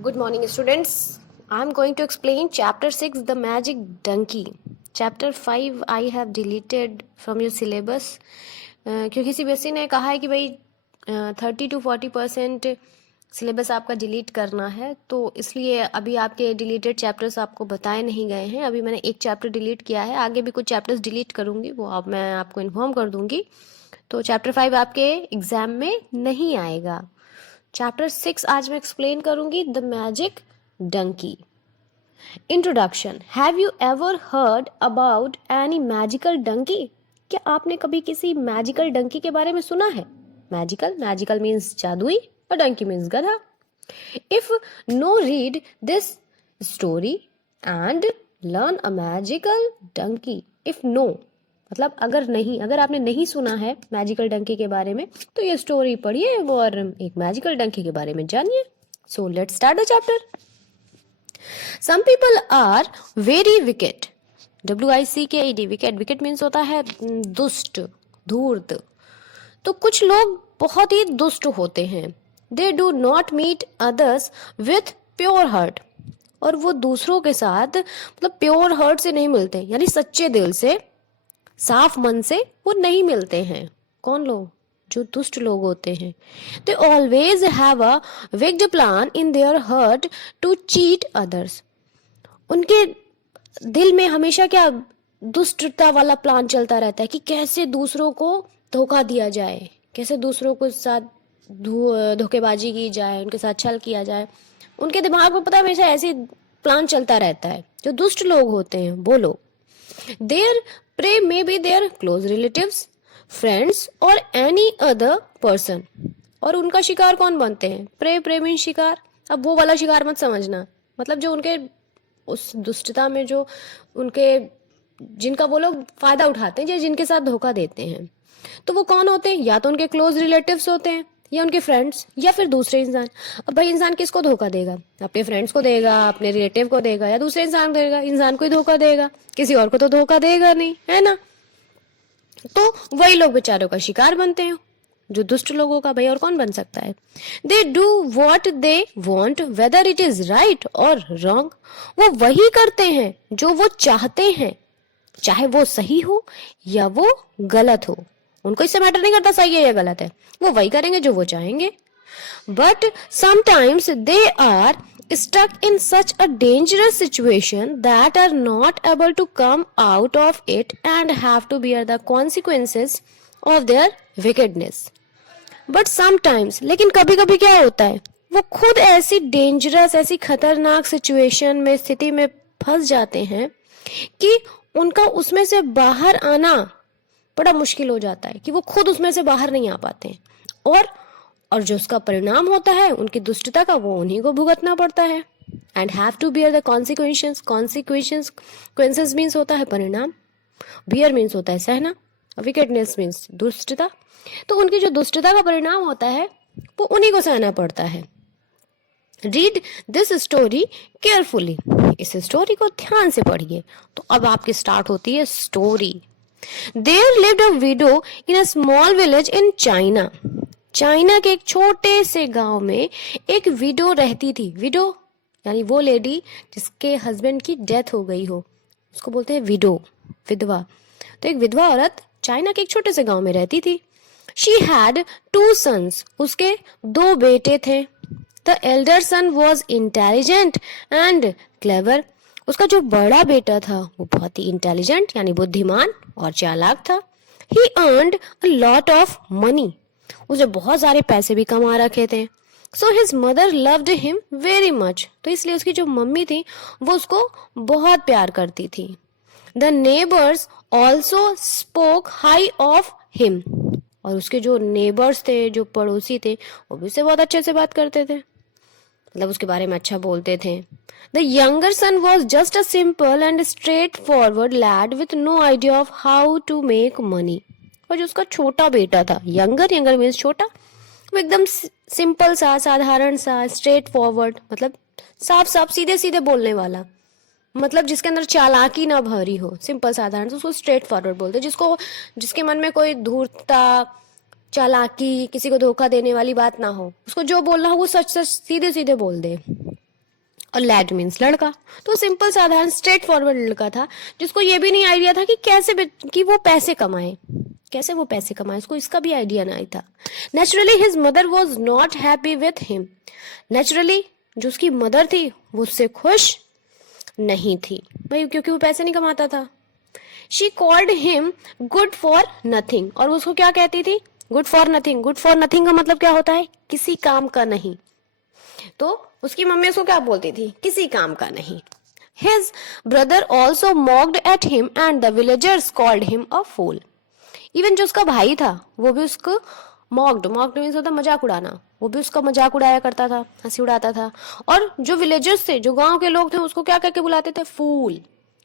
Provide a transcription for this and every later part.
Good morning, students. I'm going to explain chapter 6, The Magic Donkey. Chapter 5 I have deleted from your syllabus क्योंकि CBSE ने कहा है कि भाई 30 to 40% syllabus आपका डिलीट करना है, तो इसलिए अभी आपके डिलीटेड चैप्टर्स आपको बताए नहीं गए हैं। अभी मैंने एक चैप्टर डिलीट किया है, आगे भी कुछ चैप्टर्स डिलीट करूँगी, वो अब मैं आपको इन्फॉर्म कर दूँगी। तो चैप्टर 5 आपके एग्ज़ाम में नहीं आएगा। चैप्टर 6 आज मैं एक्सप्लेन करूंगी, the magic donkey. Introduction. Have you ever heard about any magical donkey? क्या आपने कभी किसी मैजिकल डंकी के बारे में सुना है? मैजिकल मीन्स जादुई और डंकी मीन्स गधा। If no, read this story and learn a magical donkey. If no मतलब अगर आपने नहीं सुना है मैजिकल डंकी के बारे में, तो ये स्टोरी पढ़िए और एक मैजिकल डंकी के बारे में जानिए। So let's start the chapter. Some people are very wicked. WICKED, wicked means होता है दुष्ट, धूर्त। तो कुछ लोग बहुत ही दुष्ट होते हैं। They do not meet others with pure heart. और वो दूसरों के साथ मतलब प्योर हार्ट से नहीं मिलते, यानी सच्चे दिल से, साफ मन से वो नहीं मिलते हैं। कौन लोग? जो दुष्ट लोग होते हैं। They always have a wicked plan in their heart to cheat others. उनके दिल में हमेशा क्या दुष्टता वाला प्लान चलता रहता है कि कैसे दूसरों को धोखा दिया जाए, कैसे दूसरों को साथ धोखेबाजी की जाए, उनके साथ छल किया जाए। उनके दिमाग में पता है हमेशा ऐसे प्लान चलता रहता है। जो दुष्ट लोग होते हैं वो लोग, there prey may be their close relatives, friends or any other person। और उनका शिकार कौन बनते हैं? प्रे मीन शिकार। अब वो वाला शिकार मत समझना, मतलब जो उनके उस दुष्टता में जो उनके जिनका वो लोग फायदा उठाते हैं या जिनके साथ धोखा देते हैं, तो वो कौन होते हैं? या तो उनके क्लोज रिलेटिव्स होते हैं, या उनके फ्रेंड्स, या फिर दूसरे इंसान। अब भाई इंसान किसको धोखा देगा? अपने फ्रेंड्स को देगा, अपने रिलेटिव को देगा, या दूसरे इंसान को देगा? इंसान को ही धोखा देगा, किसी और को तो धोखा देगा नहीं, है ना? तो वही लोग बेचारों का शिकार बनते हैं, जो दुष्ट लोगों का। भाई और कौन बन सकता है? They do what they want whether it is right और रॉन्ग। वो वही करते हैं जो वो चाहते हैं, चाहे वो सही हो या वो गलत हो। उनको इससे मैटर नहीं करता सही है या गलत है, वो वही करेंगे जो वो चाहेंगे। But sometimes they are stuck in such a dangerous situation that are not able to come out of it and have to bear the consequences of their wickedness। But sometimes, लेकिन कभी कभी क्या होता है, वो खुद ऐसी डेंजरस, ऐसी खतरनाक सिचुएशन में, स्थिति में फंस जाते हैं कि उनका उसमें से बाहर आना बड़ा मुश्किल हो जाता है, कि वो खुद उसमें से बाहर नहीं आ पाते हैं। और जो उसका परिणाम होता है उनकी दुष्टता का, वो उन्हीं को भुगतना पड़ता है। And have to bear the consequences means होता है परिणाम, बियर मीन्स होता है सहना, विकेटनेस मीन्स दुष्टता। तो उनकी जो दुष्टता का परिणाम होता है वो उन्हीं को सहना पड़ता है। Read this story carefully. इस स्टोरी को ध्यान से पढ़िए। तो अब आपकी स्टार्ट होती है story. There lived a widow in a small village in China. China के एक छोटे से गांव में एक विडो रहती थी। विडो यानी वो लेडी जिसके हस्बैंड की डेथ हो गई हो, उसको बोलते हैं विडो, विधवा। तो एक विधवा औरत चाइना के एक छोटे से गांव में रहती थी। She had 2 sons। उसके 2 बेटे थे। The elder son was intelligent and clever. उसका जो बड़ा बेटा था वो बहुत ही इंटेलिजेंट यानी बुद्धिमान और चालाक था। He earned a lot of money. उसने बहुत सारे पैसे भी कमा रखे थे। So his mother loved him very much. तो इसलिए उसकी जो मम्मी थी वो उसको बहुत प्यार करती थी। The neighbours also spoke high of him. और उसके जो नेबर्स थे, जो पड़ोसी थे, वो भी उससे बहुत अच्छे से बात करते थे, मतलब उसके बारे में अच्छा बोलते थे। The younger son was just a simple and straightforward lad with no idea of how to make money. और जो उसका छोटा बेटा था, यंगर मीन्स छोटा, वो एकदम सिंपल सा, साधारण सा, स्ट्रेट फॉरवर्ड, मतलब साफ साफ सीधे सीधे बोलने वाला, मतलब जिसके अंदर चालाकी ना भरी हो, सिंपल साधारण, तो उसको स्ट्रेट फॉरवर्ड बोलते। जिसके मन में कोई धूर्तता, चालाकी, किसी को धोखा देने वाली बात ना हो, उसको जो बोलना हो वो सच सच सीधे सीधे बोल दे। और लैड मीन्स लड़का। तो सिंपल साधारण स्ट्रेट फॉरवर्ड लड़का था जिसको ये भी नहीं आइडिया था कि कि वो पैसे कमाए, कैसे वो पैसे कमाए, उसको इसका भी आइडिया नहीं था। Naturally his mother was not happy with him. Naturally जो उसकी मदर थी वो उससे खुश नहीं थी भाई, क्योंकि वो पैसे नहीं कमाता था। She called him good for nothing, और वो उसको क्या कहती थी, good for nothing. Good for nothing का मतलब क्या होता है, किसी काम का नहीं। तो उसकी मम्मी उसको क्या बोलती थी, किसी काम का नहीं। His brother also mocked at him and the villagers called him a fool. Even जो उसका भाई था वो भी उसको मॉक्ड मीन्स होता मजाक उड़ाना, वो भी उसका मजाक उड़ाया करता था, हंसी उड़ाता था। और जो विलेजर्स थे, जो गांव के लोग थे, उसको क्या करके बुलाते थे, फूल।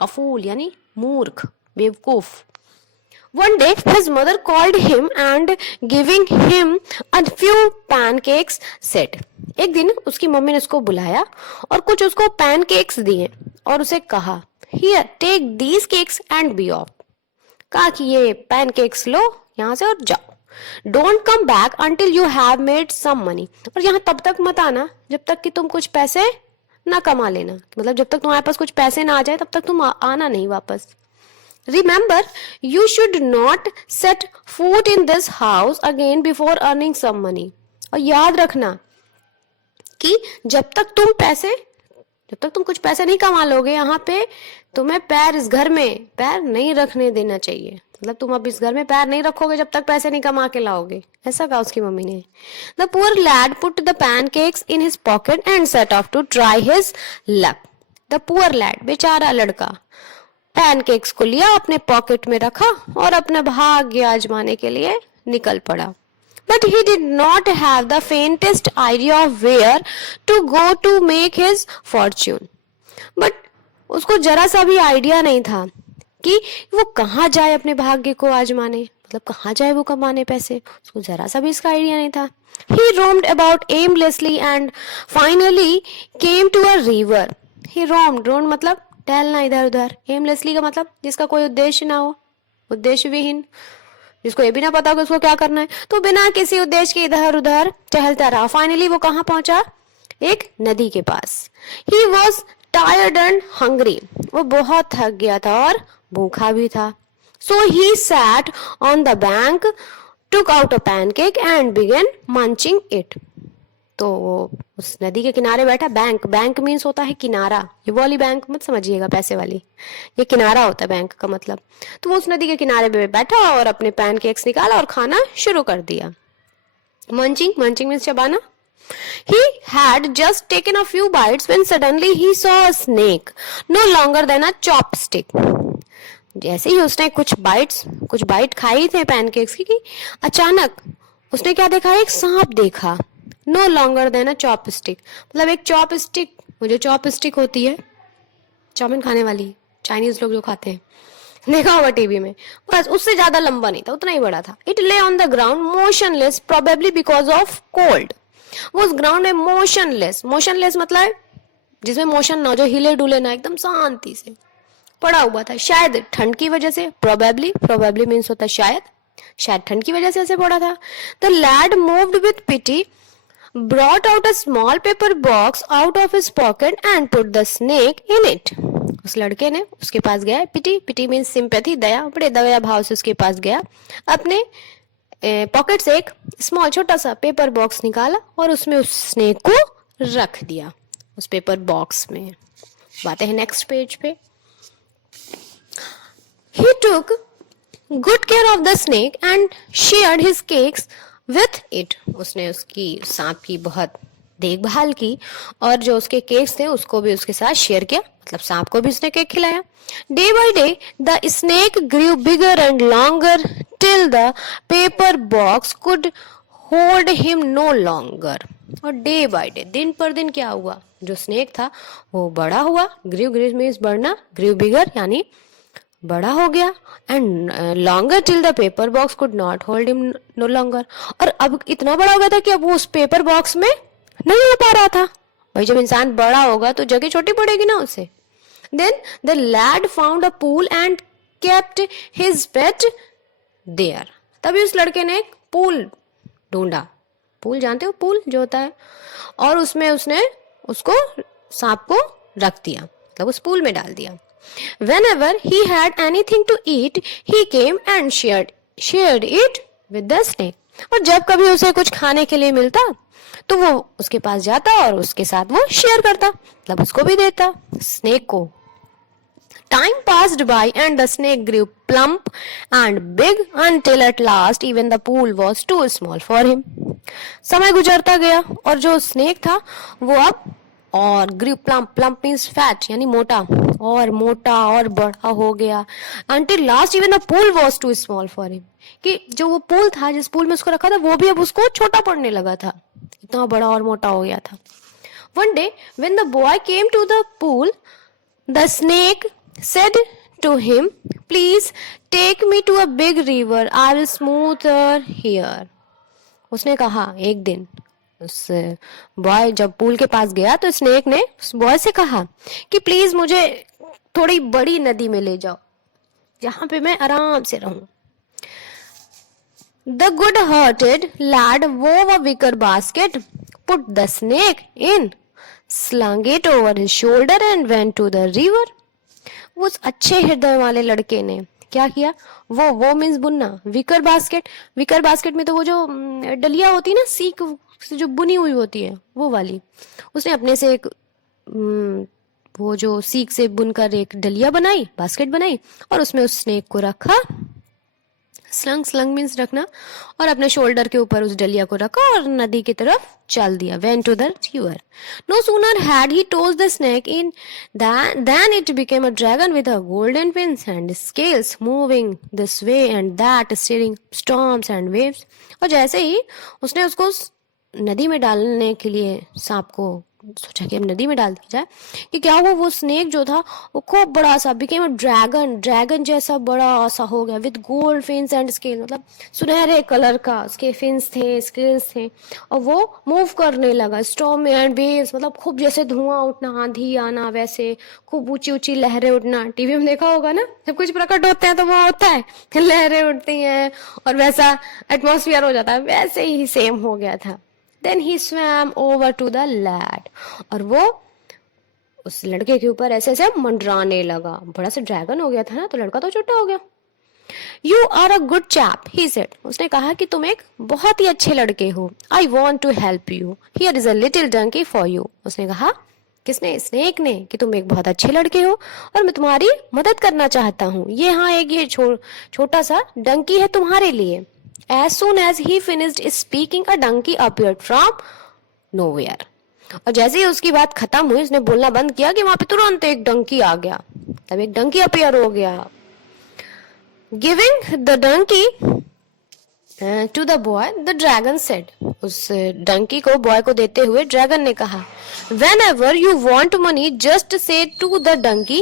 अ फूल यानी मूर्ख, बेवकूफ। One day his mother called him and giving him a few pancakes said. एक दिन उसकी मम्मी ने उसको बुलाया और कुछ उसको पैनकेक्स दिए और उसे कहा, Here, take these cakes and be off. कहा कि ये पैनकेक्स लो यहाँ से और जाओ। Don't come back until you have made some money. और यहाँ तब तक मत आना जब तक कि तुम कुछ पैसे ना कमा लेना, मतलब जब तक तुम्हारे पास कुछ पैसे ना आ जाए तब तक तुम आना नहीं वापस। Remember, you should not set foot in this house again before earning some money. और याद रखना कि जब तक तुम कुछ पैसे नहीं कमा लोगे, यहाँ पे तुम्हें पैर इस घर में पैर नहीं रखने देना चाहिए। मतलब तुम अब इस घर में पैर नहीं रखोगे जब तक पैसे नहीं कमा के लाओगे, ऐसा कहा उसकी मम्मी ने। The poor lad put the pancakes in his pocket and set off to try his luck. The poor lad, बेचारा लड़का, पैनकेक्स को लिया, अपने पॉकेट में रखा और अपना भाग्य आजमाने के लिए निकल पड़ा। But he did not have the faintest idea of where to go to make his fortune. But उसको जरा सा भी आइडिया नहीं था कि वो कहाँ जाए अपने भाग्य को आजमाने, मतलब कहाँ जाए वो कमाने पैसे, उसको जरा सा भी इसका आइडिया नहीं था। He roamed about aimlessly and finally came to a river. He roamed मतलब टहलना इधर उधर। एमलेसली का मतलब जिसका कोई उद्देश्य ना हो, उद्देश्य विहीन, जिसको ये भी ना पता हो कि उसको क्या करना है, तो बिना किसी उद्देश्य के इधर उधर टहलता रहा। फाइनली वो कहाँ पहुंचा, एक नदी के पास। He was tired and hungry, वो बहुत थक गया था और भूखा भी था। So he sat on the bank, took out a pancake and began munching it. तो वो उस नदी के किनारे बैठा। बैंक मीन्स होता है किनारा, ये वाली बैंक मत समझिएगा पैसे वाली, ये किनारा होता है बैंक का मतलब। तो वो उस नदी के किनारे पे बैठा और अपने पैनकेक्स निकाला और खाना शुरू कर दिया। मंचिंग मीन्स चबाना। He had just taken a few bites when suddenly he saw a snake no longer than a chopstick. जैसे ही उसने कुछ बाइट खाई थे पैनकेक्स की, अचानक उसने क्या देखा, एक सांप देखा। नो लॉन्गर देन अ चॉपस्टिक, मतलब एक चॉपस्टिक, वो जो चॉपस्टिक होती है चाउमीन खाने वाली, चाइनीज लोग जो खाते हैं, देखा होगा टीवी में, बस उससे ज्यादा लंबा नहीं था, उतना ही बड़ा था। इट ले on the ground motionless probably because of cold. वो उस ग्राउंड में मोशनलेस मतलब जिसमें मोशन ना, जो हिले डुले ना, एकदम शांति से पड़ा हुआ था, शायद ठंड की वजह से। प्रोबेबली मीन्स होता है शायद ठंड की वजह से ऐसे पड़ा था। The lad moved with pity, brought out a small paper box out of his pocket and put the snake in it. उस लड़के ने उसके पास गया, पिटी मीन्स सिंपैथी, दया, बड़े दया भाव से उसके पास गया, अपने पॉकेट से एक स्मॉल छोटा सा पेपर बॉक्स निकाला और उसमें उस स्नेक को रख दिया उस पेपर बॉक्स में। बातें हैं नेक्स्ट पेज पे। He took good care of the snake and shared his cakes with it. उसने उसकी सांप की बहुत देखभाल की और जो उसके केक्स थे उसको भी उसके साथ शेयर किया, मतलब सांप को भी उसने केक खिलाया। Day by day the snake grew bigger and longer till the paper box could hold him no longer. और डे बाय डे, दिन पर दिन क्या हुआ, जो स्नेक था वो बड़ा हुआ। ग्रू मीन्स बढ़ना, ग्रू बिगर यानी बड़ा हो गया, and longer till the paper box could not hold him no longer. और अब इतना बड़ा हो गया था कि अब वो उस पेपर बॉक्स में नहीं आ पा रहा था। भाई जब इंसान बड़ा होगा तो जगह छोटी पड़ेगी ना उसे। Then the lad found a pool and kept his pet there. तभी उस लड़के ने एक पूल ढूंढा। पूल जानते हो, पूल जो होता है, और उसमें उसने उसको सांप को रख दिया, मतलब उस पूल में डाल दिया। Whenever he had anything to eat, he came and shared it with the snake. और जब कभी उसे कुछ खाने के लिए मिलता तो वो उसके पास जाता और उसके साथ वो शेयर करता, मतलब उसको भी देता, स्नेक को। Time passed by and the snake grew plump and big until at last even the pool was too small for him. समय गुजरता गया और जो स्नेक था वो अब और ग्रू प्लम्प, प्लम्प मीन्स फैट यानी मोटा और बड़ा हो गया। Until last even the pool was too small for him, कि जो वो पूल था, जिस पूल में उसको रखा था, वो भी अब उसको छोटा पड़ने लगा था, इतना बड़ा और मोटा हो गया था। One day when the boy came to the pool, the snake said to him, "Please take me to a big river. I will smoother here." उसने कहा एक दिन, उस बॉय जब पूल के पास गया तो स्नेक ने उस बॉय से कहा कि प्लीज मुझे थोड़ी बड़ी नदी में ले जाओ जहां पे मैं आराम से रहूं। The good-hearted lad wove a wicker basket, put the snake in, slung it over his shoulder and went to the river. उस अच्छे हृदय वाले लड़के ने क्या किया, वो मीन्स बुनना, विकर बास्केट में तो वो जो डलिया होती है ना, सीक से जो बुनी हुई होती है वो वाली, उसने अपने से एक वो जो सीक से बुनकर एक डलिया बनाई, बास्केट बनाई और उसमें उस स्नेक को रखा। स्लंग मीन्स रखना, और अपने शोल्डर के ऊपर उस डलिया को रखा और नदी की तरफ चल दिया। Went to the river. No sooner had he tossed the snake in than it became a dragon with a golden fins and scales, moving this way and that, steering storms and waves. और जैसे ही उसने उसको नदी में डालने के लिए सांप को सोचा कि अब नदी में डाल दी जाए, कि क्या हुआ, वो स्नेक जो था वो खूब बड़ा सा बिकेम अ ड्रैगन जैसा बड़ा सा हो गया, with gold fins and scale, मतलब सुनहरे कलर का उसके फिन्स थे, स्केल्स थे, और वो मूव करने लगा। स्टॉर्म एंड वेव्स, मतलब खूब जैसे धुआं उठना, आंधी आना, वैसे खूब ऊंची ऊंची लहरें उठना। टीवी में देखा होगा ना, जब कुछ प्रकट होते हैं तो वो होता है लहरें उठती हैं और वैसा एटमॉस्फेयर हो जाता है, वैसे ही सेम हो गया था। Then he swam over to the lad, और वो उस लड़के के ऊपर ऐसे ऐसे मंडराने लगा। बड़ा सा ड्रैगन हो गया था ना, तो लड़का तो छोटा हो गया। You are a good chap, he said. उसने कहा कि तुम एक बहुत ही अच्छे लड़के हो। I want to help you. Here is a little donkey for you. उसने कहा, किसने, स्नेक ने, कि तुम एक बहुत अच्छे लड़के हो और मैं तुम्हारी मदद करना चाहता हूँ। ये हाँ एक ये छोटा सा डंकी है तुम्हारे लिए। As soon as he finished speaking, a donkey appeared from nowhere. और जैसे ही उसकी बात खत्म हुई, उसने बोलना बंद किया कि वहां पे तुरंत एक डंकी आ गया, तब एक डंकी अपीयर हो गया। Giving the donkey to the boy, the dragon said. उस डंकी को बॉय को देते हुए ड्रैगन ने कहा, Whenever you want money, just say to the donkey,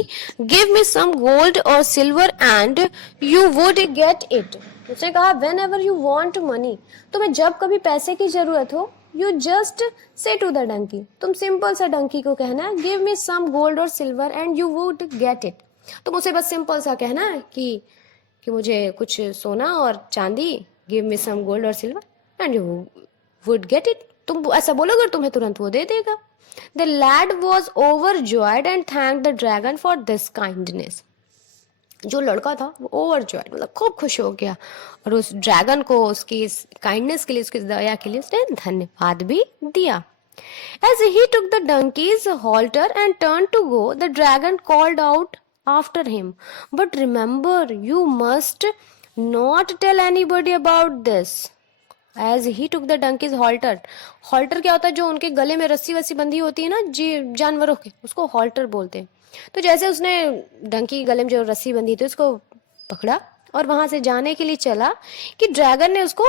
give me some gold or silver and you would get it. उसने कहा, Whenever you want money, तुम्हें जब कभी पैसे की जरूरत हो, you just say to the donkey, तुम सिंपल सा डंकी को कहना, give me some gold or silver and you would get it. तुम उसे बस सिंपल सा कहना कि मुझे कुछ सोना और चांदी, give me some gold or silver and you would get it. तुम ऐसा बोलोगे तुम्हें तुरंत वो दे देगा। The lad was overjoyed and thanked the dragon for this kindness. जो लड़का था वो ओवरजॉयड, मतलब खूब खुश हो गया और उस ड्रैगन को उसकी इस काइंडनेस के लिए, उसकी दया के लिए उसने धन्यवाद भी दिया। As he took the donkey's halter and turned to go, the dragon called out after him, But remember, you must not tell anybody about this. As he took the donkey's halter, halter क्या होता है, जो उनके गले में रस्सी वस्सी बंधी होती है ना जी जानवरों के, उसको halter बोलते हैं। तो जैसे उसने डंकी गले में जो रस्सी बंधी थी उसको पकड़ा और वहां से जाने के लिए चला कि ड्रैगन ने उसको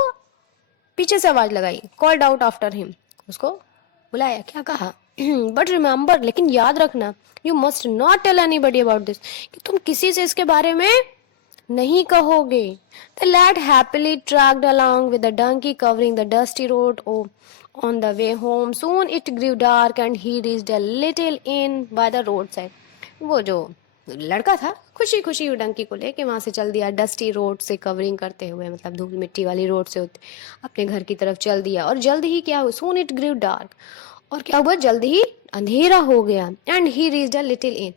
पीछे से आवाज लगाई, कॉल्ड आउट आफ्टर हिम, उसको बुलाया, क्या कहा, बट रिमेम्बर, लेकिन याद रखना, you must not tell anybody about this, कि तुम किसी से इसके बारे में नहीं कहोगे। The lad happily tracked along with the donkey covering the dusty road on the way home. Soon it grew dark and he reached a little inn by the roadside. वो जो लड़का था खुशी खुशी डंकी को लेके वहां से चल दिया, डस्टी रोड से कवरिंग करते हुए, मतलब धूल मिट्टी वाली रोड से अपने घर की तरफ चल दिया। और जल्द ही क्या हुआ, soon it grew dark, और क्या हुआ, जल्दी ही अंधेरा हो गया। And he reached a little inn.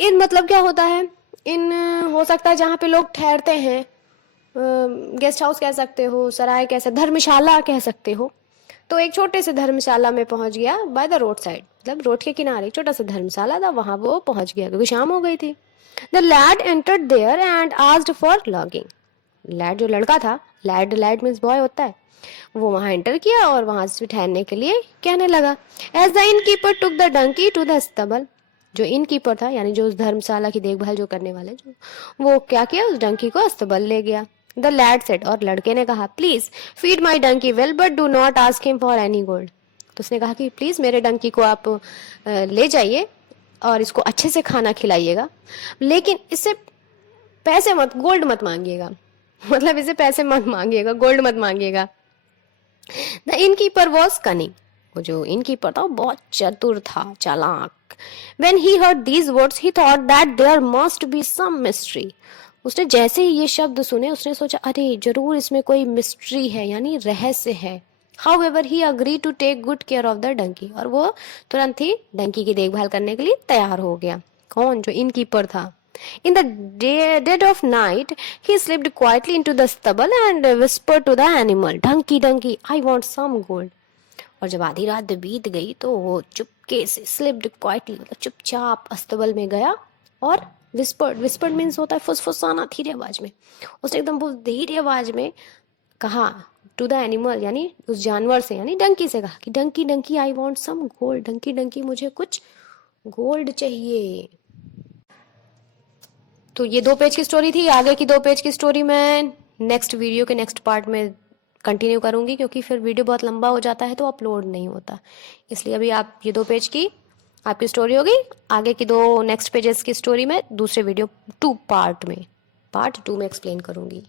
Inn मतलब क्या होता है, इन हो सकता है जहाँ पे लोग ठहरते हैं, गेस्ट हाउस कह सकते हो, सराय कह सकते, धर्मशाला कह सकते हो। तो एक छोटे से धर्मशाला में पहुंच गया, बाय द रोड साइड, मतलब रोड के किनारे एक छोटा सा धर्मशाला था, वहां वो पहुंच गया क्योंकि शाम हो गई थी। The lad entered there and asked for lodging. Lad जो लड़का था, लैड लैड मीन्स बॉय होता है, वो वहां एंटर किया और वहां से ठहरने के लिए कहने लगा। As the innkeeper took the donkey to the stable. जो इनकीपर था यानी जो उस धर्मशाला की देखभाल जो करने वाले, जो वो क्या किया, उस डंकी को अस्तबल ले गया। द लैड सेड, और लड़के ने कहा, please feed my donkey well but do not ask him for any gold. तो उसने कहा कि प्लीज मेरे डंकी को आप ले जाइए और इसको अच्छे से खाना खिलाइएगा, लेकिन इससे पैसे मत, गोल्ड मत मांगिएगा। मतलब इसे पैसे मत मांगिएगा, गोल्ड मत मांगिएगा। The innkeeper was cunning. वो जो इनकीपर था वो बहुत चतुर था, चालाक। When he heard these words, he thought that there must be some mystery. उसने जैसे ही ये शब्द सुने उसने सोचा, अरे जरूर इसमें कोई मिस्ट्री है, यानी रहस्य है। However, he agreed to take good care of the donkey. और वो तुरंत ही डंकी की देखभाल करने के लिए तैयार हो गया। कौन, जो इनकीपर था। In the dead of night, he slipped quietly into the stubble and whispered to the animal, "Donkey, donkey, I want some gold." और जब आधी रात बीत गई तो वो चुपके से स्लिप्ड क्वाइटली, मतलब चुपचाप अस्तबल में गया और विस्पर्ड, विस्पर्ड मीन्स होता है फुसफुसाना धीरे आवाज में। उसने एकदम बहुत धीरे आवाज में कहा टू द एनिमल, यानी उस जानवर से, यानी डंकी से कहा कि donkey donkey I want some gold, donkey donkey मुझे कुछ गोल्ड चाहिए। तो ये 2 पेज की स्टोरी थी। आगे की 2 पेज की स्टोरी मैं नेक्स्ट वीडियो के नेक्स्ट पार्ट में कंटिन्यू करूंगी, क्योंकि फिर वीडियो बहुत लंबा हो जाता है तो अपलोड नहीं होता। इसलिए अभी आप ये 2 पेज की आपकी स्टोरी होगी। आगे की 2 नेक्स्ट पेजेस की स्टोरी में दूसरे वीडियो 2 पार्ट में, पार्ट 2 में एक्सप्लेन करूंगी।